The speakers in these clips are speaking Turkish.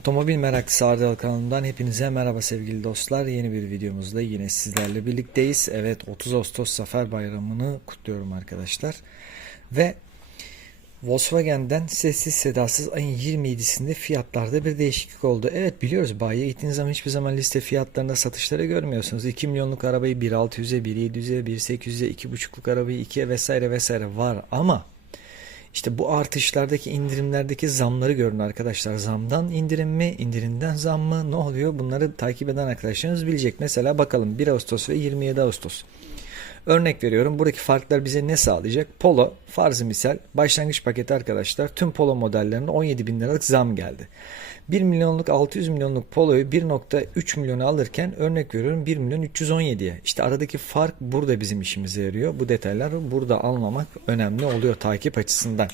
Otomobil meraklısı Ardal kanalından hepinize merhaba sevgili dostlar. Yeni bir videomuzda yine sizlerle birlikteyiz. Evet 30 Ağustos Zafer Bayramı'nı kutluyorum arkadaşlar. Ve Volkswagen'den sessiz sedasız ayın 27'sinde fiyatlarda bir değişiklik oldu. Evet biliyoruz bayiye gittiğiniz zaman hiçbir zaman liste fiyatlarında satışları görmüyorsunuz. 2 milyonluk arabayı 1.600'e, 1.700'e, 1.800'e, 2.5'luk arabayı 2'ye vesaire vesaire var ama işte bu artışlardaki indirimlerdeki zamları görün arkadaşlar. Zamdan indirim mi, indirimden zam mı ne oluyor? Bunları takip eden arkadaşlarınız bilecek. Mesela bakalım 1 Ağustos ve 27 Ağustos. Örnek veriyorum buradaki farklar bize ne sağlayacak? Polo farzı misal başlangıç paketi arkadaşlar tüm Polo modellerine 17 bin liralık zam geldi. 1 milyonluk 600 milyonluk Polo'yu 1.3 milyona alırken örnek veriyorum 1 milyon 317'ye. İşte aradaki fark burada bizim işimize yarıyor. Bu detaylar burada almamak önemli oluyor takip açısından.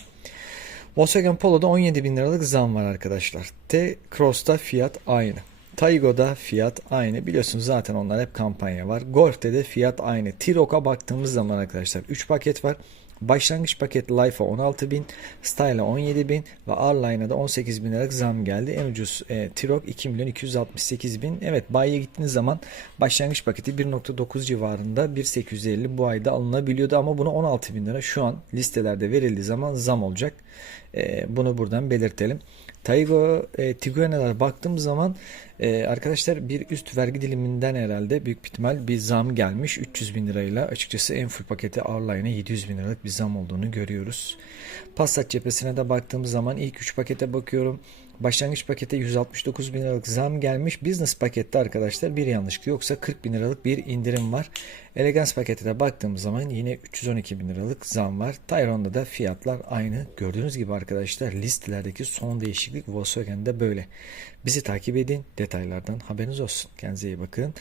Volkswagen Polo'da 17 bin liralık zam var arkadaşlar. T-Cross'ta fiyat aynı. Taygo'da fiyat aynı. Biliyorsunuz zaten onlar hep kampanya var. Golf'te de fiyat aynı. T-Roc'a baktığımız zaman arkadaşlar 3 paket var. Başlangıç paket Life'a 16.000, Style'a 17.000 ve R-Line'a da 18.000 liralık zam geldi. En ucuz e, T-Roc 2 milyon 268 bin. Evet bayiye gittiğiniz zaman başlangıç paketi 1.9 civarında 1.850 bu ayda alınabiliyordu ama buna 16 bin lira şu an listelerde verildiği zaman zam olacak. E, bunu buradan belirtelim. Taygo e, Tiguan'lara baktığım zaman e, arkadaşlar bir üst vergi diliminden herhalde büyük ihtimal bir zam gelmiş 300 bin lirayla açıkçası en full paketi R-Line'e 700 bin liralık bir zam olduğunu görüyoruz. Passat cephesine de baktığımız zaman ilk 3 pakete bakıyorum. Başlangıç pakete 169 bin liralık zam gelmiş. Business pakette arkadaşlar bir yanlışlık yoksa 40 bin liralık bir indirim var. Elegance pakete de baktığımız zaman yine 312 bin liralık zam var. Tayron'da da fiyatlar aynı. Gördüğünüz gibi arkadaşlar listelerdeki son değişiklik Volkswagen'de böyle. Bizi takip edin. Detaylardan haberiniz olsun. Kendinize iyi bakın.